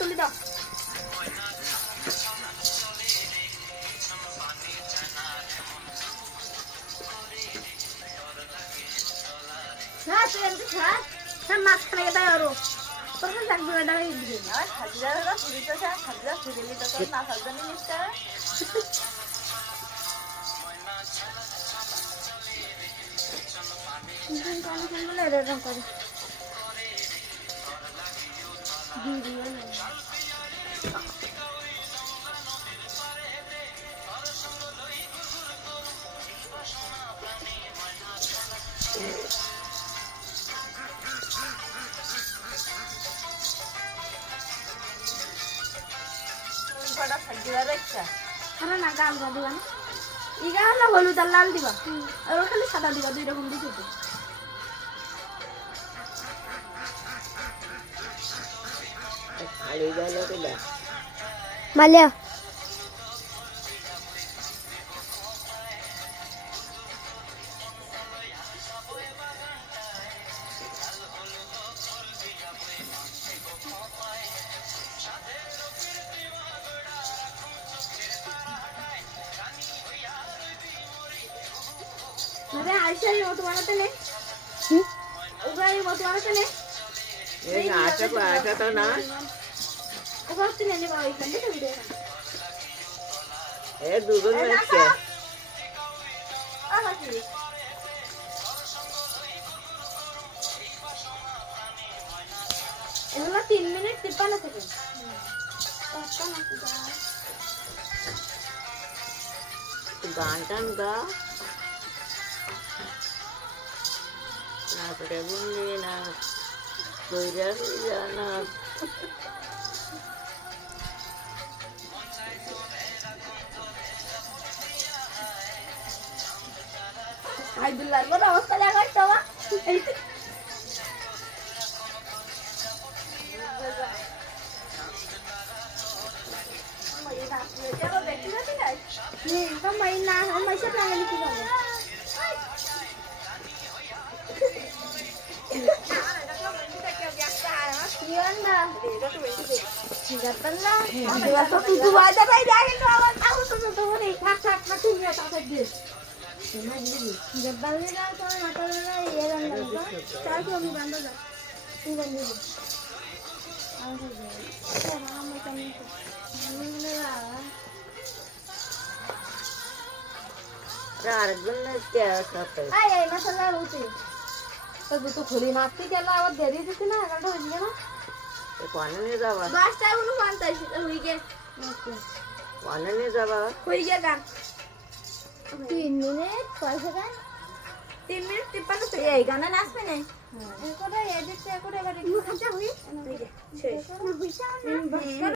তুলি দাও হ্যাঁ তুই এমনি খাস হ্যাঁ মাছ খানে তাই আরো তোর লাগবে না দিবি না হাজিরা পুরিটা যা হাজিরা পুরিলি তো না হাজনি নিস্তা ইনকাম কানে বলে এরকম করে ভিডিও না বড় ফাজিরা রাখছা আরে না গাল গা দিবা না ইগা হলো হলুদ আর লাল দিবা আর ওটা খালি সাদা দিবা দুই রকম দিতে খালি গেল কিনা মালিয়া মানে আইসারি মতো বানাতে নেই ওগাই মতো বানাতে নেই এই আটা তো না ওগা তুই নেনে বাই খালি তো ভিডিও এ দুজন আছে আমাকে এগুলো 3 মিনিট 53 সেকেন্ড গান টান গা না করে বুঝলি না কইরা না আইদুল্লাহ বড় অবস্থা লাগাই তো বা Không mày na không mày xếp ra cái gì rồi Yun na. Gatan lang. Tutuwa aja tayo dahil kawan tahu tutuwa nih. Kak matunya tak sedih. Gabal ni lang ko mata na iyan lang ko. Sa ko mi bando da. Tingnan niyo. Ang sabi. Sa mga may kami ko. Ay ay masala রুচি তো দুটো খুলি নাচতে গেল আবার দেরি দিতে না 11টা হয়ে গেল কোনে নিয়ে যাবা 10টা 49 হয়ে গেল কোনে নিয়ে যাবা হয়ে গেল গান 3 মিনিট 6 সেকেন্ড 3 মিনিট 53 সেকেন্ড এই গানে নাচবে না কোথায় এডিট করে এবারে আচ্ছা হই শেষ